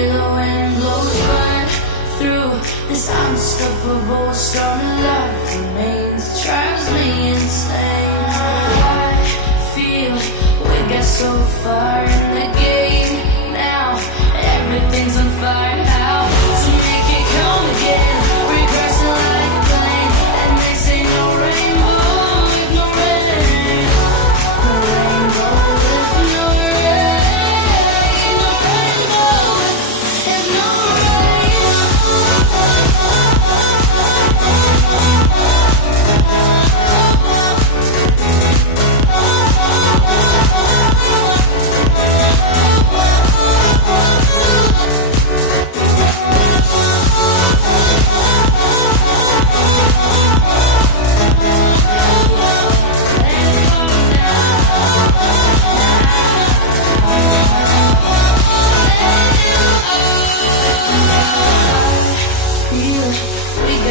hear the wind blows right through this unstoppable storm. Love remains, drives me insane. I feel we got so far in the game. Now everything's on fire. How to make it come again? Regressing like a plane, and they say no rainbow with no rain. No rainbow with no rain. No rainbow with no rain.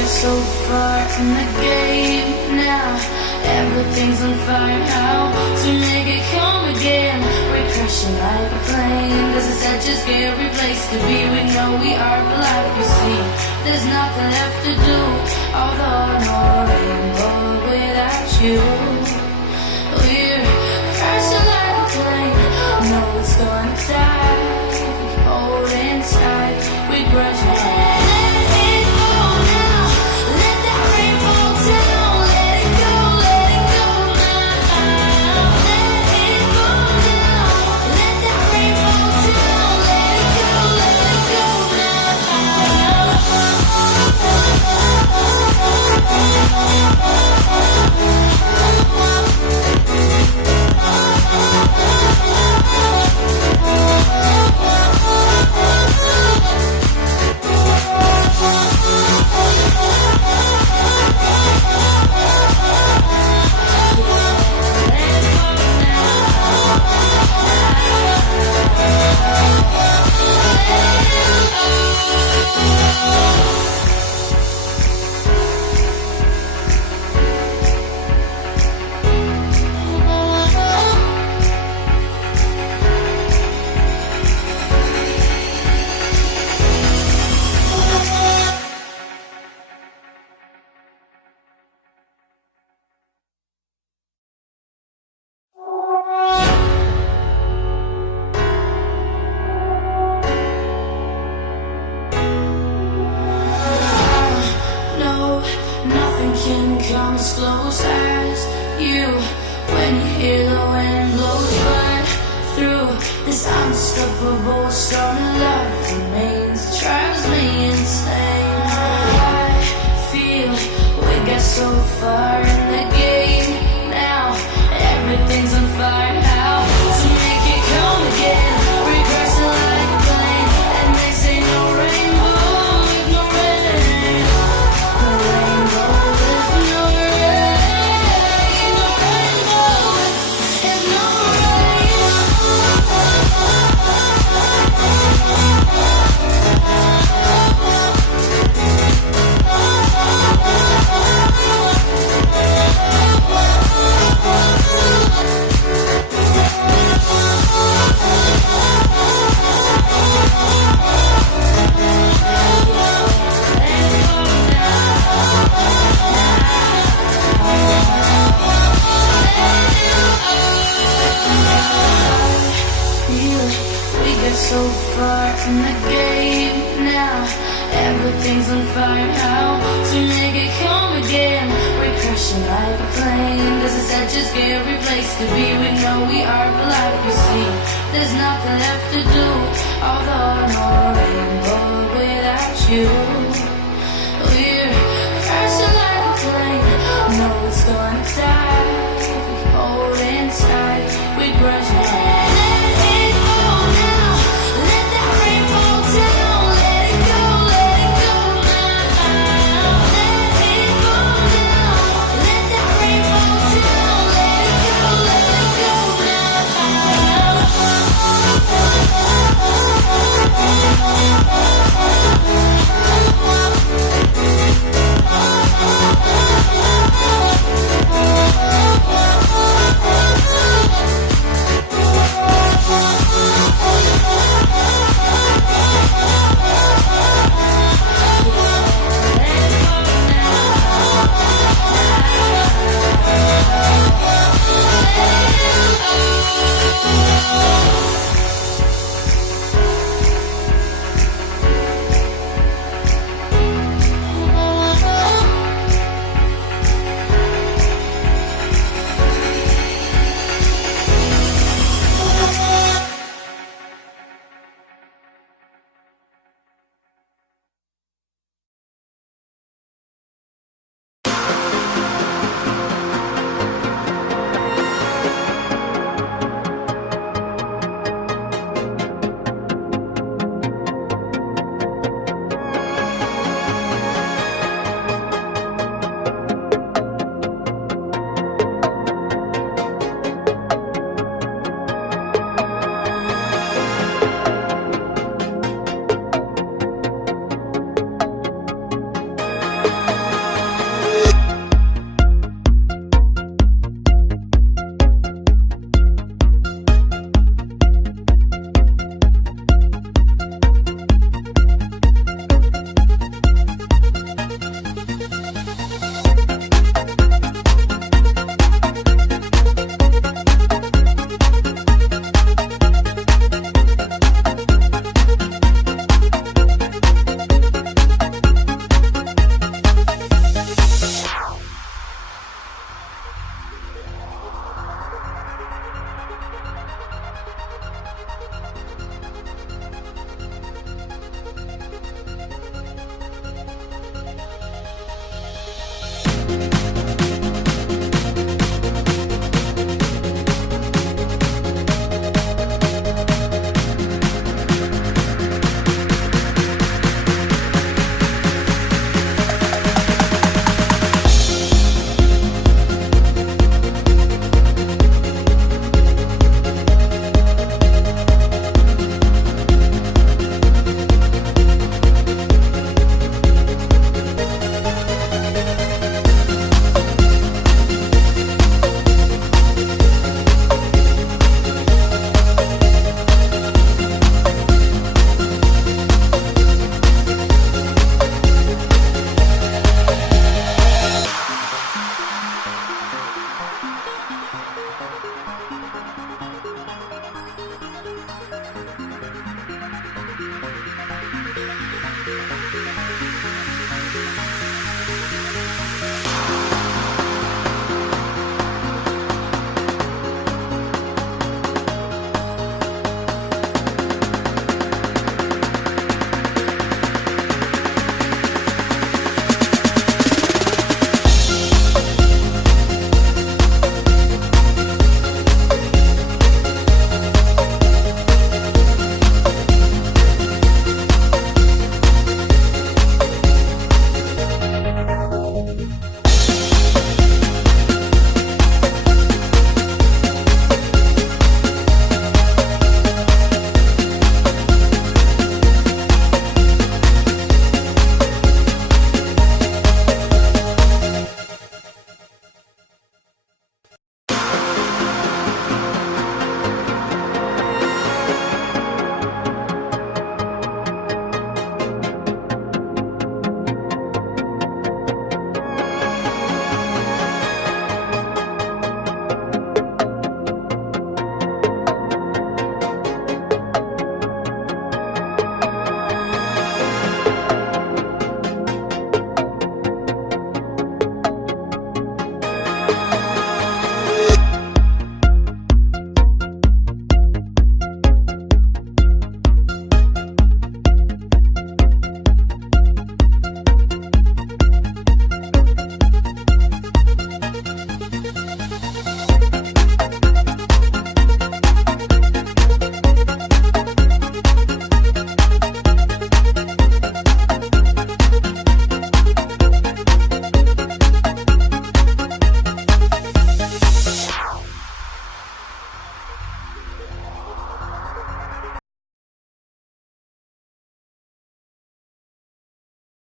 So far in the game now, everything's on fire. How to make it come again? We're crashing like a plane. Does it such a scary place to be? We know we are for life, you see. There's nothing left to do, although no rainbow without you. We're crashing like a plane. No, it's gonna die. Holding tight, we're crashing. Come as close as you when you hear the wind blows right through this unstoppable storm. Love remains, drives me insane. I feel we got so far in the game. Now everything's on fire. How to make it come again? Regressing like a plane, and they say no rainbow with no rain. No rainbow with no rain. No rainbow with no rain. So far in the game now, everything's on fire. How to make it come again? We're crashing like a plane. This is such a scary place to be. We know we are for life, you see. There's nothing left to do, although no rainbow without you.